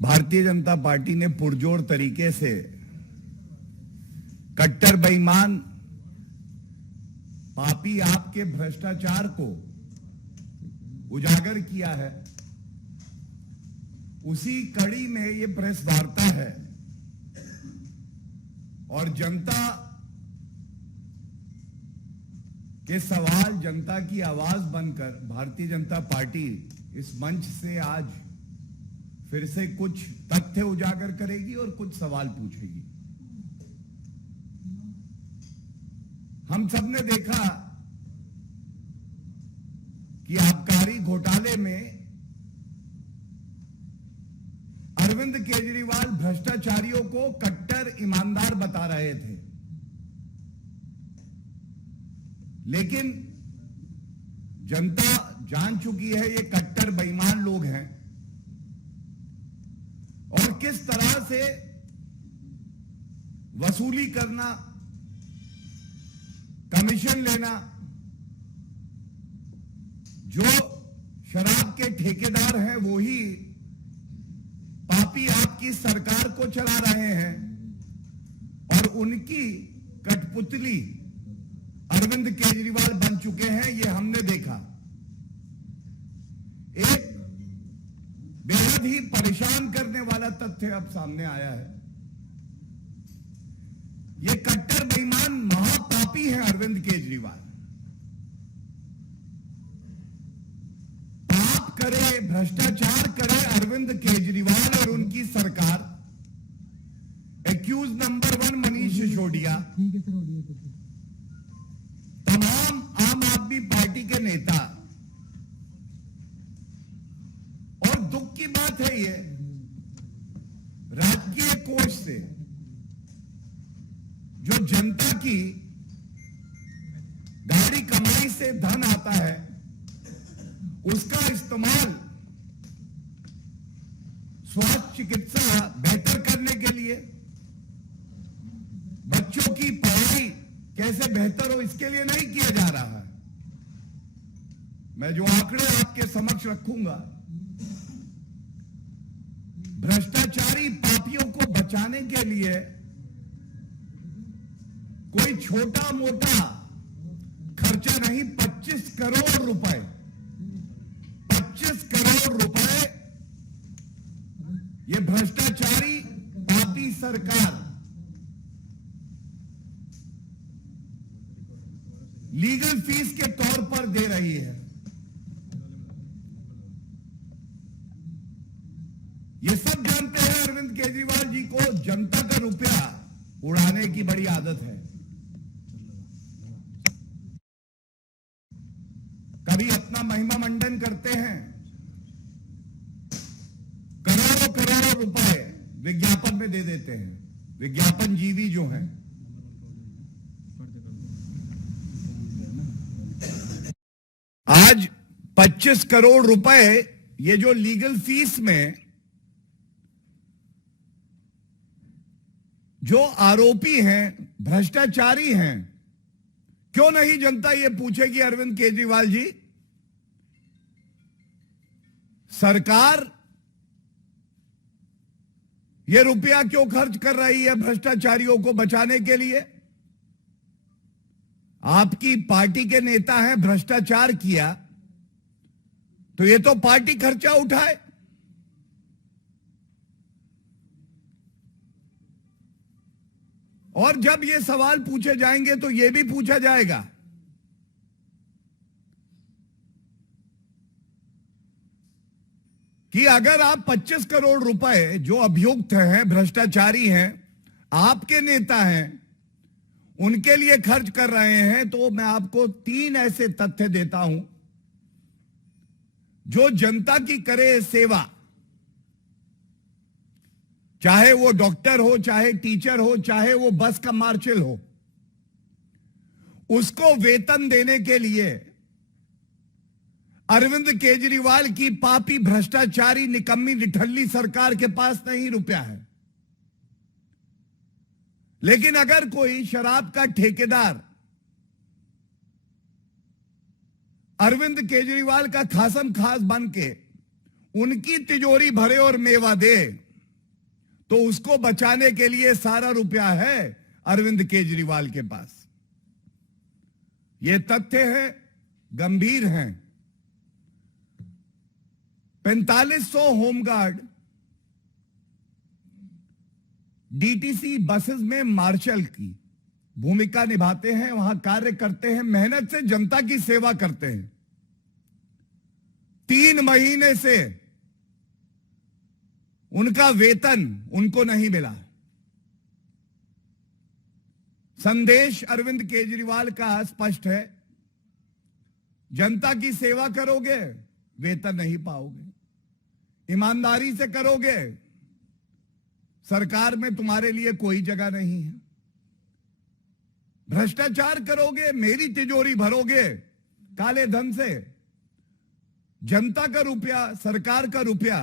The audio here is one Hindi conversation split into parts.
भारतीय जनता पार्टी ने पुरजोर तरीके से कट्टर बेईमान पापी आपके भ्रष्टाचार को उजागर किया है। उसी कड़ी में ये प्रेस वार्ता है और जनता के सवाल, जनता की आवाज बनकर भारतीय जनता पार्टी इस मंच से आज फिर से कुछ तथ्य उजागर करेगी और कुछ सवाल पूछेगी। हम सबने देखा कि आबकारी घोटाले में अरविंद केजरीवाल भ्रष्टाचारियों को कट्टर ईमानदार बता रहे थे, लेकिन जनता जान चुकी है ये कट्टर बेईमान लोग हैं और किस तरह से वसूली करना, कमीशन लेना, जो शराब के ठेकेदार हैं वो ही पापी आपकी सरकार को चला रहे हैं और उनकी कठपुतली अरविंद केजरीवाल बन चुके हैं। ये हमने देखा। एक बेहद ही परेशान करने वाला तथ्य अब सामने आया है। ये कट्टर बेईमान महापापी हैं अरविंद केजरीवाल। पाप करे, भ्रष्टाचार करे अरविंद केजरीवाल और उनकी सरकार। एक्यूज नंबर 1 मनीष सिसोदिया, तमाम आम आदमी पार्टी के नेता। और दुख की बात है ये, राजकीय कोष से जो जनता की गाड़ी कमाई से धन आता है उसका इस्तेमाल स्वास्थ्य चिकित्सा बेहतर करने के लिए, बच्चों की पढ़ाई कैसे बेहतर हो इसके लिए नहीं किया जा रहा है। मैं जो आंकड़े आपके समक्ष रखूंगा, भ्रष्टाचारी पापियों को बचाने के लिए कोई छोटा मोटा खर्चा नहीं, 25 करोड़ रुपए, 25 करोड़ रुपए ये भ्रष्टाचारी पापी सरकार लीगल फीस के तौर पर दे रही है। ये सब जानते हैं अरविंद केजरीवाल जी को जनता का रुपया उड़ाने की बड़ी आदत है। कभी अपना महिमा मंडन करते हैं, करोड़ों करोड़ों रुपए विज्ञापन में दे देते हैं। विज्ञापन जीवी जो हैं, आज 25 करोड़ रुपए ये जो लीगल फीस में जो आरोपी हैं, भ्रष्टाचारी हैं, क्यों नहीं जनता ये पूछेगी अरविंद केजरीवाल जी, सरकार ये रुपया क्यों खर्च कर रही है भ्रष्टाचारियों को बचाने के लिए? आपकी पार्टी के नेता हैं, भ्रष्टाचार किया तो ये तो पार्टी खर्चा उठाए। और जब ये सवाल पूछे जाएंगे तो ये भी पूछा जाएगा कि अगर आप 25 करोड़ रुपए जो अभियुक्त हैं, भ्रष्टाचारी हैं, आपके नेता हैं, उनके लिए खर्च कर रहे हैं, तो मैं आपको 3 ऐसे तथ्य देता हूं जो जनता की करे सेवा, चाहे वो डॉक्टर हो, चाहे टीचर हो, चाहे वो बस का मार्शल हो, उसको वेतन देने के लिए अरविंद केजरीवाल की पापी भ्रष्टाचारी निकम्मी निठल्ली सरकार के पास नहीं रुपया है। लेकिन अगर कोई शराब का ठेकेदार अरविंद केजरीवाल का खासम खास बन के उनकी तिजोरी भरे और मेवा दे, तो उसको बचाने के लिए सारा रुपया है अरविंद केजरीवाल के पास। ये तथ्य है, गंभीर हैं। 4500 होमगार्ड डीटीसी बसेस में मार्शल की भूमिका निभाते हैं, वहां कार्य करते हैं, मेहनत से जनता की सेवा करते हैं। 3 महीने से उनका वेतन उनको नहीं मिला। संदेश अरविंद केजरीवाल का स्पष्ट है, जनता की सेवा करोगे, वेतन नहीं पाओगे। ईमानदारी से करोगे, सरकार में तुम्हारे लिए कोई जगह नहीं है। भ्रष्टाचार करोगे, मेरी तिजोरी भरोगे काले धन से, जनता का रुपया, सरकार का रुपया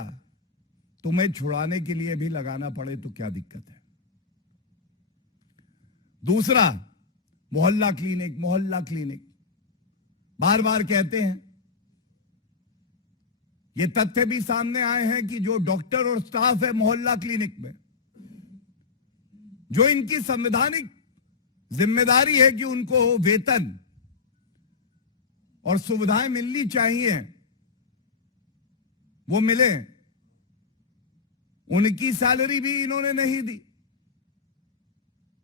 तुम्हें छुड़ाने के लिए भी लगाना पड़े तो क्या दिक्कत है। दूसरा, मोहल्ला क्लिनिक, मोहल्ला क्लिनिक बार बार कहते हैं। ये तथ्य भी सामने आए हैं कि जो डॉक्टर और स्टाफ है मोहल्ला क्लिनिक में, जो इनकी संवैधानिक जिम्मेदारी है कि उनको वेतन और सुविधाएं मिलनी चाहिए, वो मिले, उनकी सैलरी भी इन्होंने नहीं दी।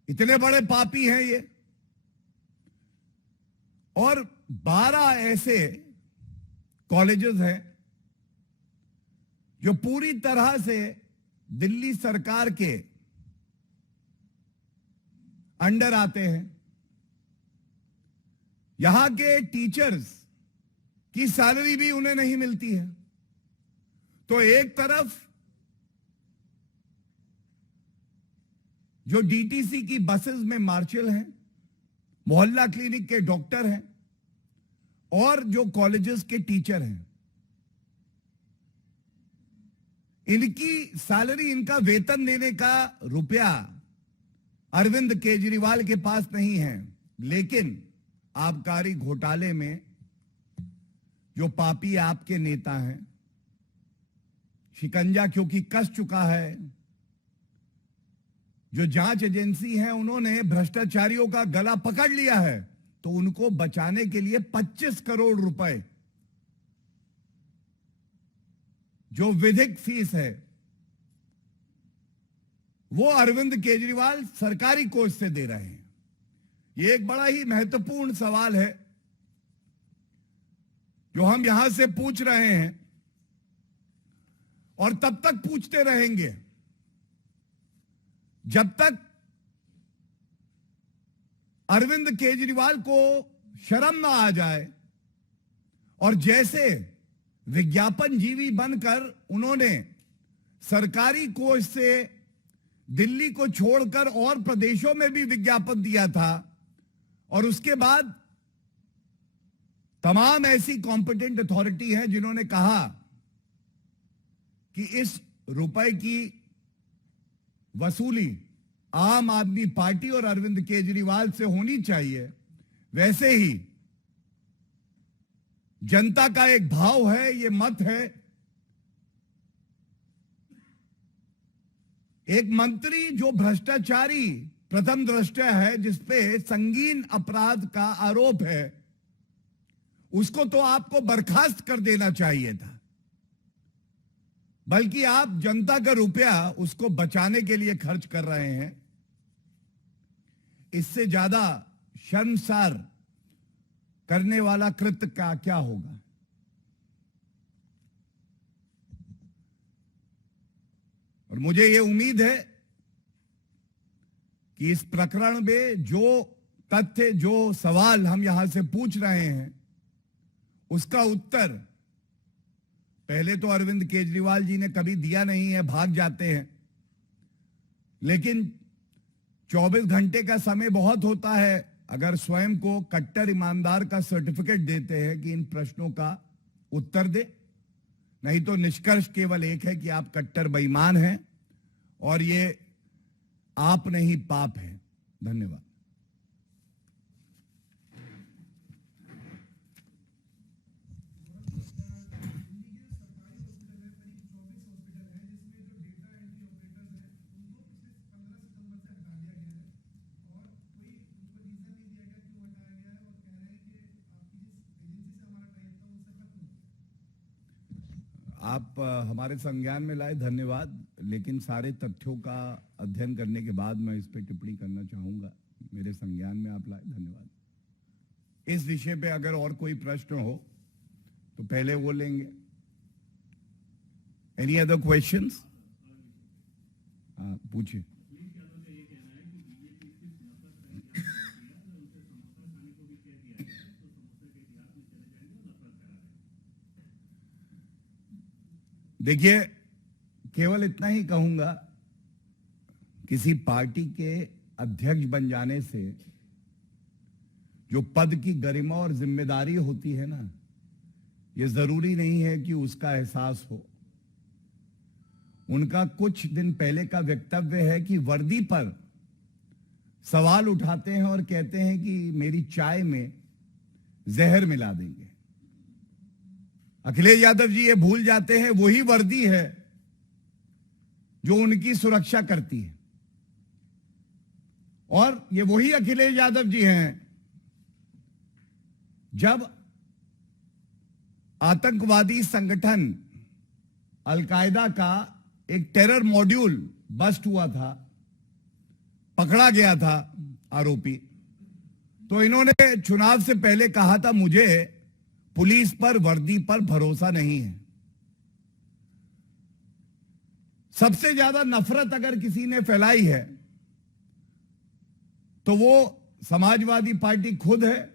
इतने बड़े पापी हैं ये। और 12 ऐसे कॉलेजेस हैं जो पूरी तरह से दिल्ली सरकार के अंडर आते हैं। यहां के टीचर्स की सैलरी भी उन्हें नहीं मिलती है। तो एक तरफ जो डीटीसी की बसेस में मार्शल हैं, मोहल्ला क्लिनिक के डॉक्टर हैं, और जो कॉलेजेस के टीचर हैं, इनकी सैलरी, इनका वेतन देने का रुपया अरविंद केजरीवाल के पास नहीं है। लेकिन आबकारी घोटाले में जो पापी आपके नेता हैं, शिकंजा क्योंकि कस चुका है, जो जांच एजेंसी है उन्होंने भ्रष्टाचारियों का गला पकड़ लिया है, तो उनको बचाने के लिए 25 करोड़ रुपए जो विधिक फीस है वो अरविंद केजरीवाल सरकारी कोष से दे रहे हैं। ये एक बड़ा ही महत्वपूर्ण सवाल है जो हम यहां से पूछ रहे हैं और तब तक पूछते रहेंगे जब तक अरविंद केजरीवाल को शर्म ना आ जाए और जैसे विज्ञापन जीवी बनकर उन्होंने सरकारी कोष से दिल्ली को छोड़कर और प्रदेशों में भी विज्ञापन दिया था, और उसके बाद तमाम ऐसी कॉम्पिटेंट अथॉरिटी हैं जिन्होंने कहा कि इस रुपए की वसूली आम आदमी पार्टी और अरविंद केजरीवाल से होनी चाहिए, वैसे ही जनता का एक भाव है, ये मत है। एक मंत्री जो भ्रष्टाचारी प्रथम दृष्टया है, जिसपे संगीन अपराध का आरोप है, उसको तो आपको बर्खास्त कर देना चाहिए था, बल्कि आप जनता का रुपया उसको बचाने के लिए खर्च कर रहे हैं। इससे ज्यादा शर्मसार करने वाला कृत्य का क्या होगा। और मुझे यह उम्मीद है कि इस प्रकरण में जो तथ्य, जो सवाल हम यहां से पूछ रहे हैं, उसका उत्तर पहले तो अरविंद केजरीवाल जी ने कभी दिया नहीं है, भाग जाते हैं। लेकिन 24 घंटे का समय बहुत होता है अगर स्वयं को कट्टर ईमानदार का सर्टिफिकेट देते हैं कि इन प्रश्नों का उत्तर दे, नहीं तो निष्कर्ष केवल एक है कि आप कट्टर बेईमान हैं और ये आप नहीं पाप है। धन्यवाद। आप हमारे संज्ञान में लाए, धन्यवाद। लेकिन सारे तथ्यों का अध्ययन करने के बाद मैं इस पे टिप्पणी करना चाहूंगा। मेरे संज्ञान में आप लाए, धन्यवाद। इस विषय पे अगर और कोई प्रश्न हो तो पहले वो लेंगे। Any other questions? हाँ, पूछिए। देखिए, केवल इतना ही कहूंगा, किसी पार्टी के अध्यक्ष बन जाने से जो पद की गरिमा और जिम्मेदारी होती है ना, यह जरूरी नहीं है कि उसका एहसास हो। उनका कुछ दिन पहले का वक्तव्य है कि वर्दी पर सवाल उठाते हैं और कहते हैं कि मेरी चाय में जहर मिला देंगे। अखिलेश यादव जी ये भूल जाते हैं वही वर्दी है जो उनकी सुरक्षा करती है, और ये वही अखिलेश यादव जी हैं जब आतंकवादी संगठन अलकायदा का एक टेरर मॉड्यूल बस्ट हुआ था, पकड़ा गया था आरोपी, तो इन्होंने चुनाव से पहले कहा था मुझे पुलिस पर, वर्दी पर भरोसा नहीं है। सबसे ज्यादा नफरत अगर किसी ने फैलाई है तो वो समाजवादी पार्टी खुद है।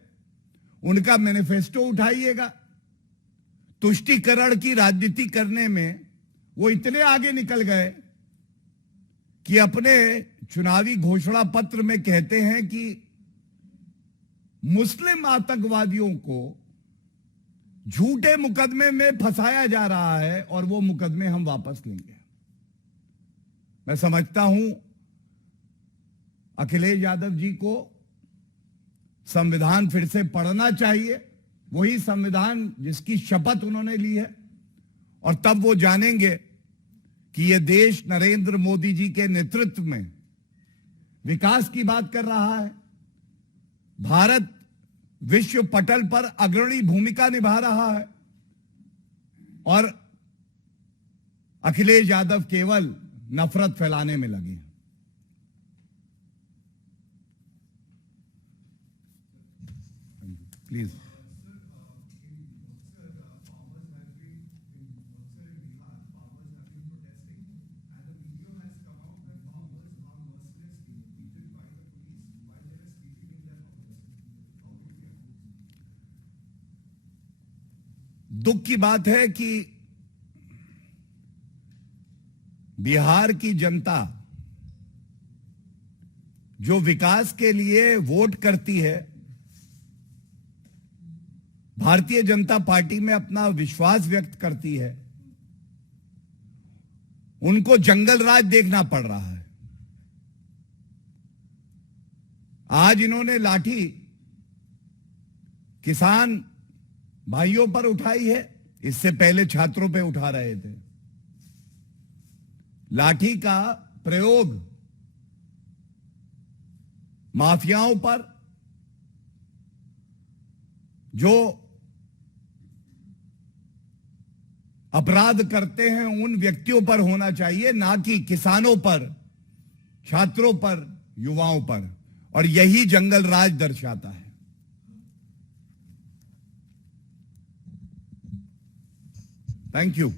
उनका मैनिफेस्टो उठाइएगा। तुष्टीकरण की राजनीति करने में वो इतने आगे निकल गए कि अपने चुनावी घोषणा पत्र में कहते हैं कि मुस्लिम आतंकवादियों को झूठे मुकदमे में फंसाया जा रहा है और वो मुकदमे हम वापस लेंगे। मैं समझता हूं अखिलेश यादव जी को संविधान फिर से पढ़ना चाहिए, वही संविधान जिसकी शपथ उन्होंने ली है, और तब वो जानेंगे कि यह देश नरेंद्र मोदी जी के नेतृत्व में विकास की बात कर रहा है। भारत विश्व पटल पर अग्रणी भूमिका निभा रहा है, और अखिलेश यादव केवल नफरत फैलाने में लगे हैं। प्लीज। दुख की बात है कि बिहार की जनता जो विकास के लिए वोट करती है, भारतीय जनता पार्टी में अपना विश्वास व्यक्त करती है, उनको जंगल राज देखना पड़ रहा है। आज इन्होंने लाठी किसान भाइयों पर उठाई है, इससे पहले छात्रों पे उठा रहे थे। लाठी का प्रयोग माफियाओं पर, जो अपराध करते हैं उन व्यक्तियों पर होना चाहिए, ना कि किसानों पर, छात्रों पर, युवाओं पर। और यही जंगल राज दर्शाता है। Thank you.